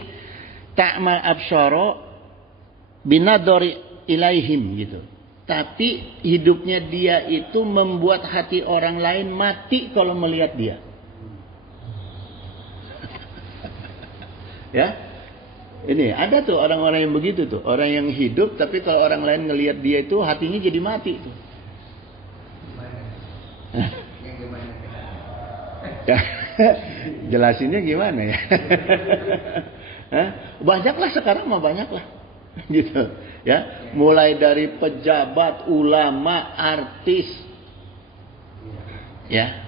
ta'mal absyara binadari ilaihim gitu. Tapi hidupnya dia itu membuat hati orang lain mati kalau melihat dia. Ya. Ini ada tuh orang-orang yang begitu tuh, orang yang hidup tapi kalau orang lain ngelihat dia itu hatinya jadi mati tuh. yang gimana? Jelasinnya gimana ya? Banyaklah sekarang mah banyaklah, gitu ya. Mulai dari pejabat, ulama, artis, ya.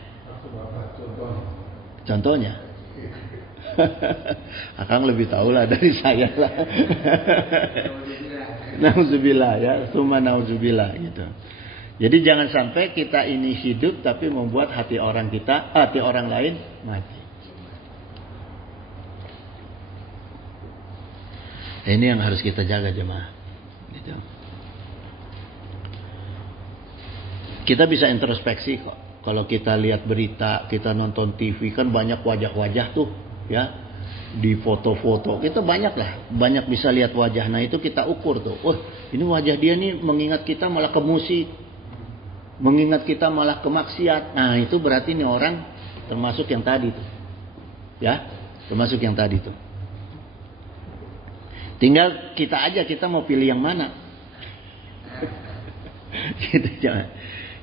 Contohnya. Akang lebih tahu lah dari saya lah. Nauzubillah ya, summa nauzubillah gitu. Jadi jangan sampai kita ini hidup tapi membuat hati orang lain mati. Ini yang harus kita jaga jemaah. Gitu. Kita bisa introspeksi kok. Kalau kita lihat berita, kita nonton TV kan banyak wajah-wajah tuh. Ya, di foto-foto kita banyak bisa lihat wajah. Nah itu kita ukur tuh, ini wajah dia nih mengingat kita malah ke musik, mengingat kita malah ke maksiat. Nah itu berarti nih orang termasuk yang tadi tuh, ya, termasuk yang tadi tuh. Tinggal kita aja, kita mau pilih yang mana. Gitu jangan.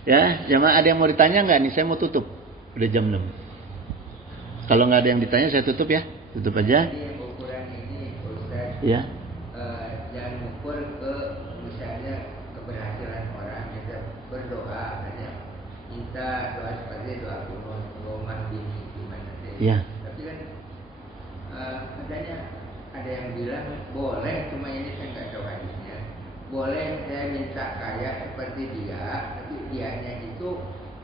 Ya, jangan ada yang mau ditanya nggak nih? Saya mau tutup, udah jam 6. Kalau nggak ada yang ditanya, saya tutup ya. Tutup aja. Jadi ukuran ini, Ustaz, Ya. jangan ukur ke misalnya keberhasilan orang, gitu doa seperti doa kunut, Allahumma hdini gimana deh. Ya. Tapi kan katanya ada yang bilang boleh, cuma ini saya nggak tahu hadisnya. Boleh saya minta kaya seperti dia, tapi dianya itu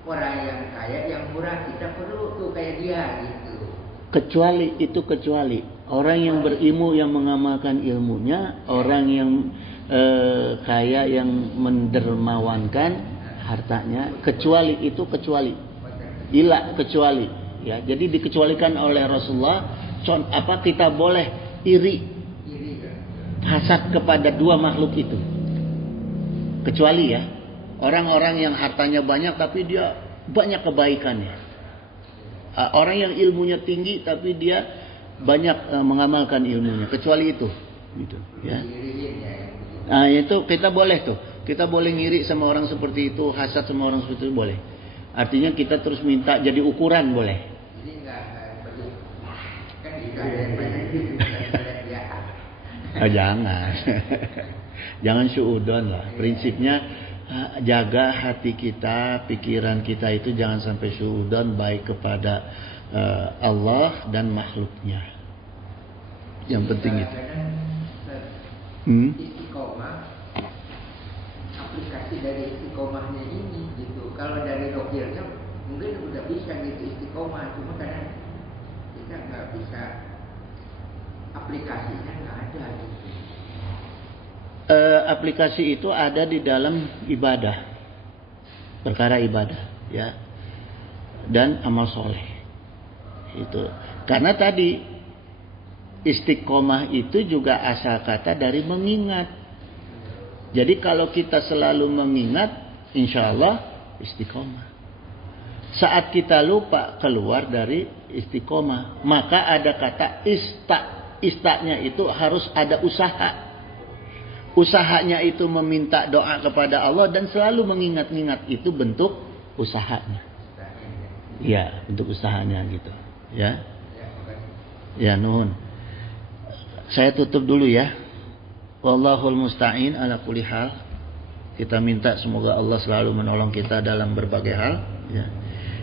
orang yang kaya yang murah, kita perlu tuh kayak dia gitu. Kecuali orang yang berilmu yang mengamalkan ilmunya, orang yang kaya yang mendermawankan hartanya, kecuali ya. Jadi dikecualikan oleh Rasulullah. Kita boleh iri hasad kepada dua makhluk itu, kecuali ya orang-orang yang hartanya banyak tapi dia banyak kebaikannya, orang yang ilmunya tinggi tapi dia banyak mengamalkan ilmunya, kecuali itu gitu ya. Nah itu kita boleh ngiri sama orang seperti itu, hasad sama orang seperti itu boleh. Artinya kita terus minta jadi ukuran boleh. Jadi enggak perlu kan bisa yang banyak ya. Jangan suudon lah. Prinsipnya jaga hati kita, pikiran kita itu jangan sampai suudon baik kepada Allah dan makhluknya. Yang penting itu. Istiqomah, aplikasi dari istiqomahnya ini gitu. Kalau dari dokternya mungkin udah bisa gitu istiqomah, cuma kadang kita nggak bisa, aplikasinya nggak ada gitu. Aplikasi itu ada di dalam ibadah, perkara ibadah ya, dan amal soleh itu. Karena tadi istiqomah itu juga asal kata dari mengingat. Jadi kalau kita selalu mengingat, insya Allah istiqomah. Saat kita lupa, keluar dari istiqomah. Maka ada kata istanya itu harus ada usaha. Usahanya itu meminta doa kepada Allah dan selalu mengingat-ingat, itu bentuk usahanya. Ya, bentuk usahanya gitu. Ya. Ya, nuhun. Saya tutup dulu ya. Wallahul musta'in ala kulli hal. Kita minta semoga Allah selalu menolong kita dalam berbagai hal ya.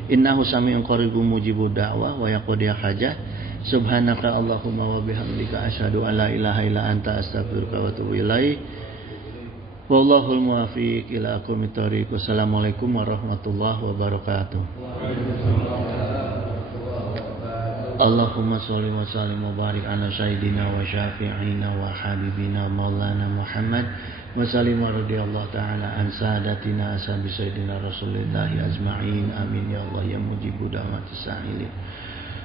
Innahu sami'un qaribun mujibud da'wah wa yaqdiya hajat. Subhanaka Allahumma wa bihamdika asyhadu an la ilaha illa anta astaghfiruka wa atubu ilaik. Wallahul muwaffiq ila aqwamit thoriq. Wassalamualaikum warahmatullahi wabarakatuh. Allahumma sholli wa sallim wa barik ala sayyidina wa syafi'ina wa habibina maulana Muhammad wa sallim wa radiyallahu ta'ala an sadatina ashabi sayyidina rasulillahi ajma'in amin ya Allah ya mujibu da'watis sa'ilin.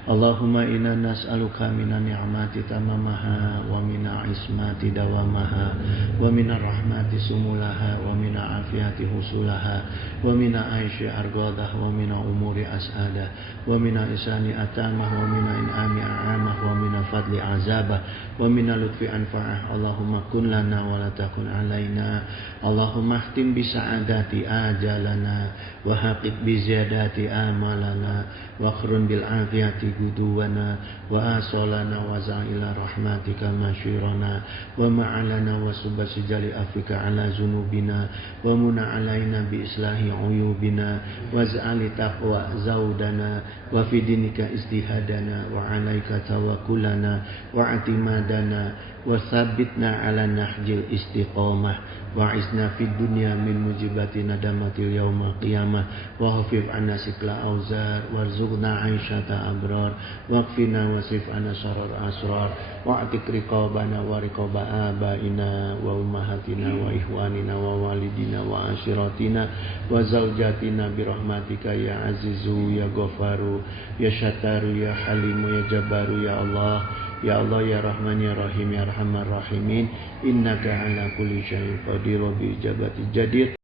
Allahumma inna nas'aluka minan ni'mati tamamaha wa mina ismati dawamaha wa mina rahmati sumulaha wa mina afiyati husulaha wa mina aishi argodah wa mina umuri as'adah wa mina isani atamah wa mina in'ami a'amah wa mina fadli azabah wa mina lutfi anfa'ah. Allahumma kun lana wa la takun alaina. Allahumma khtim bi sa'adati ajalana wa haqiq bi ziyadati amalana wa akhrun bil afiyati guduwana wa asolana wa za'ila rahmatika masyirana wa ma'alana wa subasi jali afika ala zunubina wa muna alaina bi islahi uyubina wa za'ali taqwa zaudana wa fi dinika istihadana wa alaika tawakulana wa atimadana wa sabitna ala nahjil istiqamah wa isna fid dunya min mujibati nadamatil yawmal qiyamah wa hafif anna sikla auzar warzuqna aisyata abrar waqfina wasif anna syarar asrar wa atik riqabana wa riqaba abaina wa ummahatina wa ihwanina wa walidina wa ashiratina wa zawjatina birahmatika ya azizu ya ghafaru ya syataru ya halimu ya jabaru ya Allah. Ya Allah ya Rahman ya Rahim ya Arhamar Rahimin. Innaka ala kulli syai'in qadir wa bi ijabati jadir.